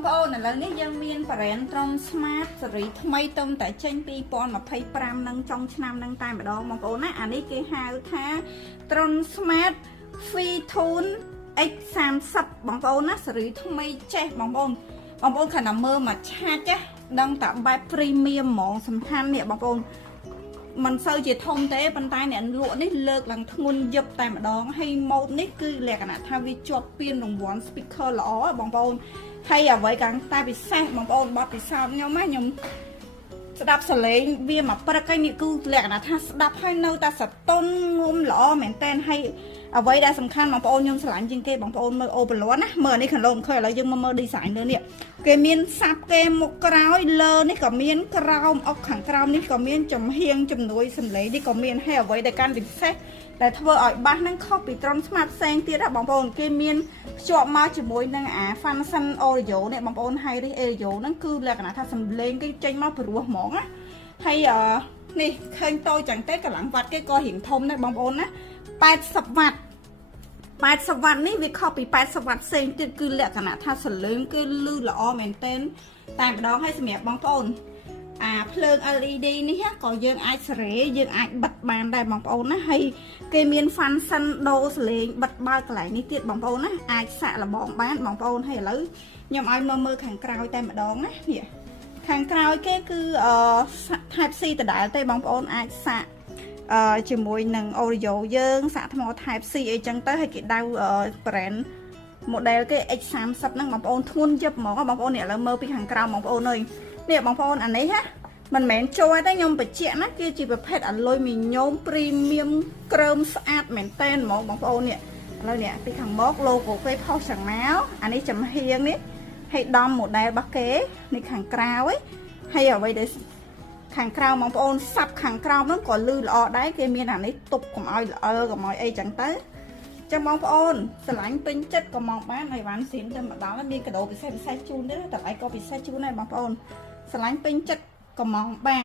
បងប្អូនឥឡូវនេះយើងមាន brand Tron Smart ស៊េរីថ្មីទៅតែចេញ2025នឹងចុងឆ្នាំនឹងតែម្ដងបងប្អូនណាអានេះគេហៅថា Tron Smart Fitune X30 បងប្អូនណាស៊េរីថ្មីចេះបងប្អូនគ្រាន់តែមើលមកឆាច់ណាដឹងតែបែប premium ហ្មងសំខាន់នេះបងប្អូនมันសូវជាធំទេប៉ុន្តែអ្នកលក់នេះលើកឡើងធ្ងន់យឹបតែម្ដងហើយម៉ូតនេះគឺលក្ខណៈថាវាជាប់ពានរង្វាន់ speaker ល្អបងប្អូនហើយអ្វីcàngតែពិសេសបងប្អូនបទពិសោធន៍ខ្ញុំណាខ្ញុំស្ដាប់សលេងវាមកព្រឹកហើយនេះគឺលក្ខណៈថាស្ដាប់ហើយនៅតែសតុនងុំល្អមែនតែនហើយអ្វីដែលសំខាន់បងប្អូនខ្ញុំស្រឡាញ់ជាងគេបងប្អូនមើលអូបលន់ណាមើលនេះខាងលើមិនឃើញឥឡូវយើងមើល design លើនេះគេមានសាប់គេមុខក្រោយលើនេះក៏មានក្រោមអុកខាងក្រោមនេះក៏មានចំហៀងជំនួយសំឡេងនេះក៏មានហើយអ្វីដែលកាន់ពិសេសដែលធ្វើឲ្យបាសហ្នឹងខុសពី Tron Smart ផ្សេងទៀតណាបងប្អូនគេមានភ្ជាប់មកជាមួយនឹងអា function audio នេះបងប្អូន High Res audio ហ្នឹងគឺលក្ខណៈថាសំឡេងគេចេញមកព្រោះហ្មងណាហើយនេះឃើញតូចចឹងទេកម្លាំងវ៉ាត់គេក៏រៀងធំដែរបងប្អូនណា80វ៉ាត់80វ៉ាត់នេះវាខុសពី80វ៉ាត់ផ្សេងទៀតគឺលក្ខណៈថាសលេងគឺលឺល្អមែនទែនតែម្ដងឲ្យសម្រាប់បងប្អូនអាភ្លើង LED នេះក៏យើងអាចសេរីយើងអាចបិទបានដែរបងប្អូនណាហើយគេមាន function ដូរសលេងបិទបើកកន្លែងនេះទៀតបងប្អូនណាអាចសាក់លបងបានបងប្អូនហើយឥឡូវខ្ញុំឲ្យមើលខាងក្រោយតែម្ដងណានេះខាងក្រោយគេគឺ Type C ដដែលទេបងប្អូនអាចសាក់ជាមួយនឹង audio យើងសាក់ថ្ម Type C អីចឹងទៅហើយគេដៅ brand model គេ X30 ហ្នឹងបងប្អូនធ្ងន់យឹបហ្មងបងប្អូននេះឥឡូវមើលពីខាងក្រោមបងប្អូនអើយនេះបងប្អូនអានេះណាមិនមែនចូលទេខ្ញុំបញ្ជាក់ណាគឺជាប្រភេទអាលុយមីញ៉ូម premium ក្រើមស្អាតមែនតែនហ្មងបងប្អូននេះឥឡូវនេះពីខាងមុខ logo គេផុសចឹងមកអានេះចំហៀងនេះហើយដំ model របស់គេនេះខាងក្រៅហើយអ្វីដែលខាងក្រៅបងប្អូនសាប់ខាងក្រៅហ្នឹងក៏លឺល្អដែរគេមានអានេះទប់កុំឲ្យល្អកុំឲ្យអីចឹងទៅចឹងបងប្អូនស្រឡាញ់ពេញចិត្តក៏មកបានហើយបានស៊ីនទៅមកដល់មានកាដូពិសេសជូនទៀតតម្លៃក៏ពិសេសជូនដែរបងប្អូនស្រឡាញ់ពេញចិត្តក៏មកបាន